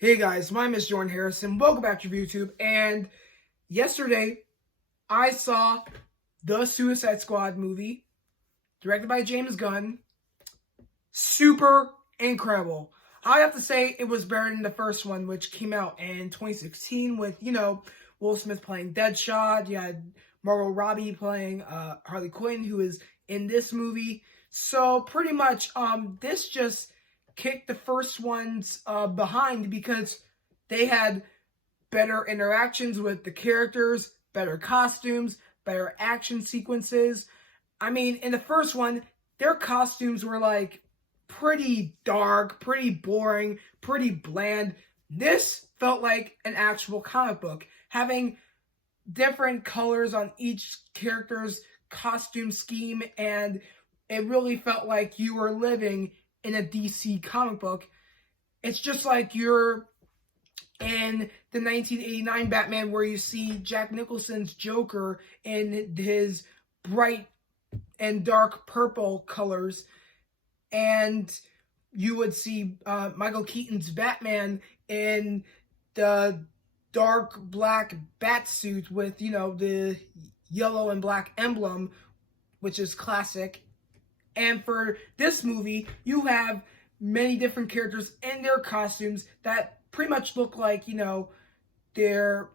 Hey guys, my name is Jordan Harrison. Welcome back to YouTube. And yesterday, I saw the Suicide Squad movie, directed by James Gunn. Super incredible. I have to say it was better than the first one, which came out in 2016 with, Will Smith playing Deadshot. You had Margot Robbie playing Harley Quinn, who is in this movie. So pretty much, this just kicked the first ones behind because they had better interactions with the characters, better costumes, better action sequences. I mean, in the first one, their costumes were like pretty dark, pretty boring, pretty bland. This felt like an actual comic book, having different colors on each character's costume scheme, and it really felt like you were living in a DC comic book. It's just like you're in the 1989 Batman, where you see Jack Nicholson's Joker in his bright and dark purple colors, and you would see Michael Keaton's Batman in the dark black bat suit with, the yellow and black emblem, which is classic. And for this movie, you have many different characters in their costumes that pretty much look like, their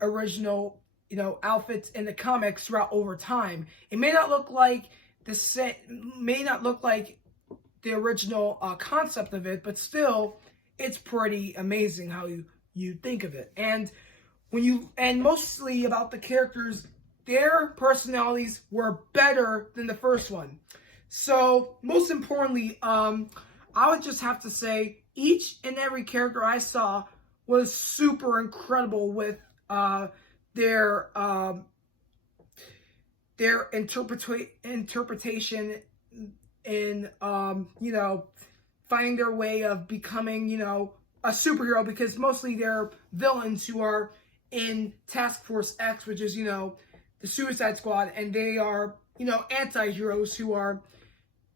original, outfits in the comics throughout over time. It may not look like the original concept of it, but still, it's pretty amazing how you think of it. And mostly about the characters, their personalities were better than the first one. So, most importantly, I would just have to say each and every character I saw was super incredible with their interpretation in finding their way of becoming a superhero, because mostly they're villains who are in Task Force X, which is the Suicide Squad, and they are anti-heroes who are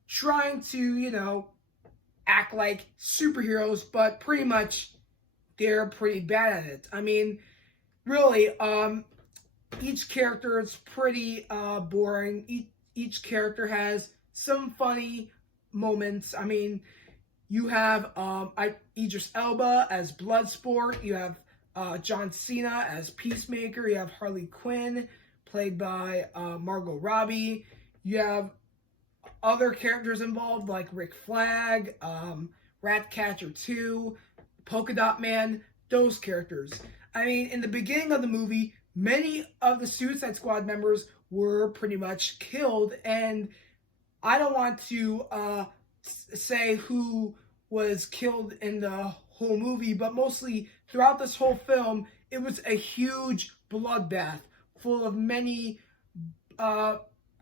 trying to act like superheroes, but pretty much they're pretty bad at it. I mean, really, each character is pretty boring. Each character has some funny moments. I mean, you have Idris Elba as Bloodsport. You have John Cena as Peacemaker. You have Harley Quinn, played by Margot Robbie. You have other characters involved like Rick Flag, Ratcatcher 2, Polka Dot Man, those characters. I mean, in the beginning of the movie, many of the Suicide Squad members were pretty much killed, and I don't want to say who was killed in the whole movie, but mostly throughout this whole film, it was a huge bloodbath full of many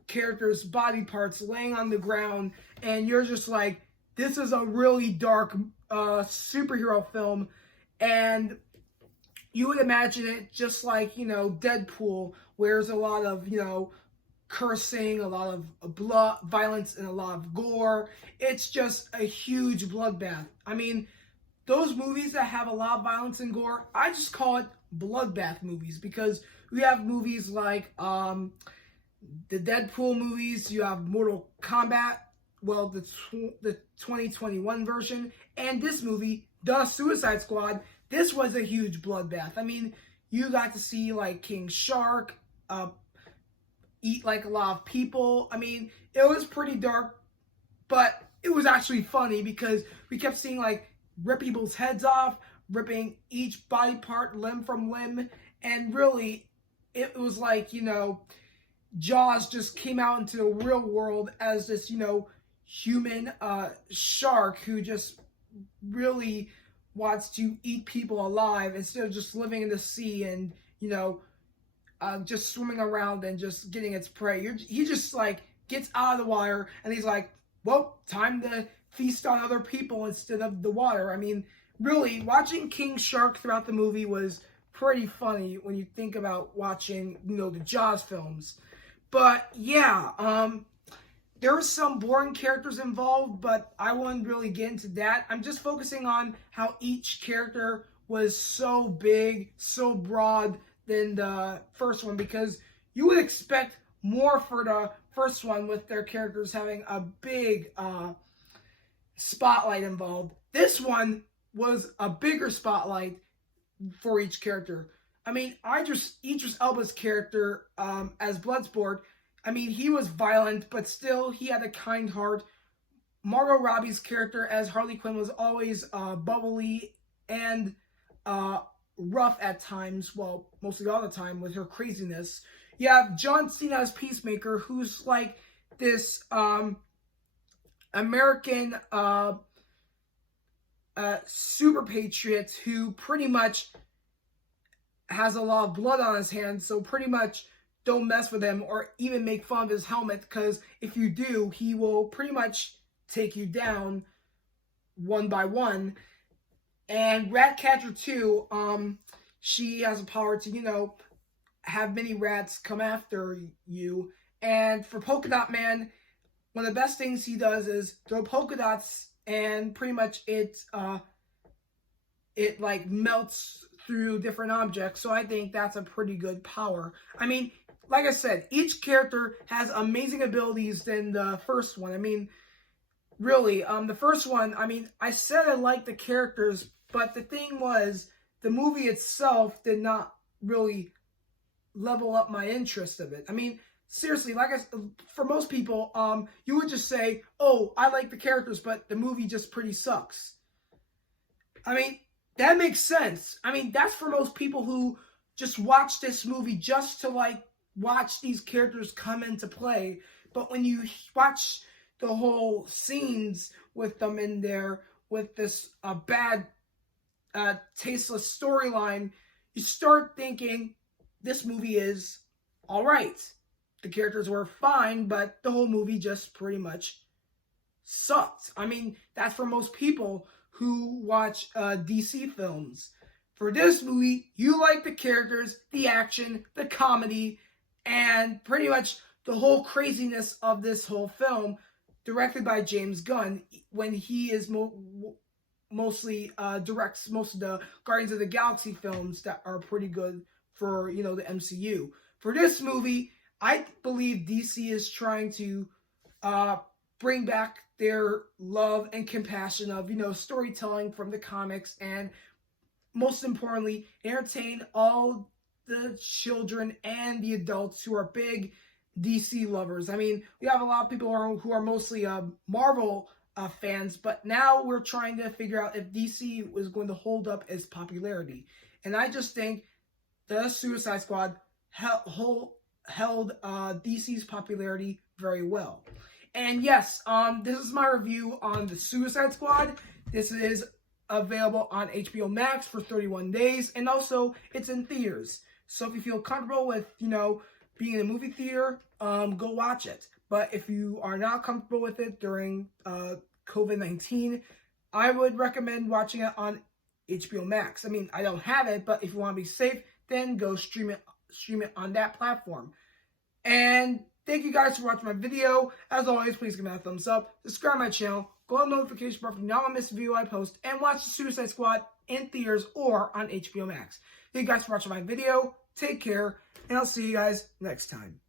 characters' body parts laying on the ground, and you're just like, this is a really dark superhero film. And you would imagine it just like Deadpool, where there's a lot of cursing, a lot of blood, violence, and a lot of gore. It's just a huge bloodbath. I mean, those movies that have a lot of violence and gore, I just call it bloodbath movies, because we have movies like the Deadpool movies, you have Mortal Kombat, well, the 2021 version, and this movie, The Suicide Squad. This was a huge bloodbath. I mean, you got to see like King Shark eat like a lot of people. I mean, it was pretty dark, but it was actually funny because we kept seeing like rip people's heads off, ripping each body part limb from limb, and really, it was like, Jaws just came out into the real world as this, human shark who just really wants to eat people alive instead of just living in the sea and, just swimming around and just getting its prey. He just like gets out of the water and he's like, well, time to feast on other people instead of the water. I mean, really, watching King Shark throughout the movie was pretty funny when you think about watching, the Jaws films. But yeah, there were some boring characters involved, but I wouldn't really get into that. I'm just focusing on how each character was so big, so broad than the first one, because you would expect more for the first one with their characters having a big spotlight involved. This one was a bigger spotlight for each character. I mean, Idris Elba's character as Bloodsport, I mean, he was violent, but still he had a kind heart. Margot Robbie's character as Harley Quinn was always bubbly and rough at times, well, mostly all the time with her craziness. You have John Cena as Peacemaker, who's like this American super patriot who pretty much has a lot of blood on his hands, so pretty much don't mess with him or even make fun of his helmet, because if you do, he will pretty much take you down one by one. And Ratcatcher 2, she has a power to, you know, have many rats come after you. And for Polka Dot Man, one of the best things he does is throw polka dots, and pretty much it like melts through different objects. So I think that's a pretty good power. I mean, like I said, each character has amazing abilities than the first one. I mean, really, the first one, I mean, I said I liked the characters, but the thing was, the movie itself did not really level up my interest of it. I mean, seriously, for most people, you would just say, oh, I like the characters, but the movie just pretty sucks. I mean, that makes sense. I mean, that's for most people who just watch this movie just to, like, watch these characters come into play. But when you watch the whole scenes with them in there, with this bad, tasteless storyline, you start thinking, this movie is alright. The characters were fine, but the whole movie just pretty much sucked. I mean, that's for most people who watch DC films. For this movie, you like the characters, the action, the comedy, and pretty much the whole craziness of this whole film, directed by James Gunn, when he is mostly directs most of the Guardians of the Galaxy films that are pretty good for, you know, the MCU. For this movie, I believe DC is trying to bring back their love and compassion of, you know, storytelling from the comics, and most importantly, entertain all the children and the adults who are big DC lovers. I mean, we have a lot of people who are mostly Marvel fans, but now we're trying to figure out if DC was going to hold up its popularity. And I just think the Suicide Squad held DC's popularity very well. And yes, this is my review on the Suicide Squad. This is available on HBO Max for 31 days, and also it's in theaters. So if you feel comfortable with, you know, being in a movie theater, go watch it. But if you are not comfortable with it during COVID-19, I would recommend watching it on HBO Max. I mean, I don't have it, but if you want to be safe, then go stream it on that platform. And thank you guys for watching my video. As always, please give me a thumbs up, subscribe to my channel, go on the notification bar for not miss a video I post, and watch the Suicide Squad in theaters or on HBO Max. Thank you guys for watching my video. Take care, and I'll see you guys next time.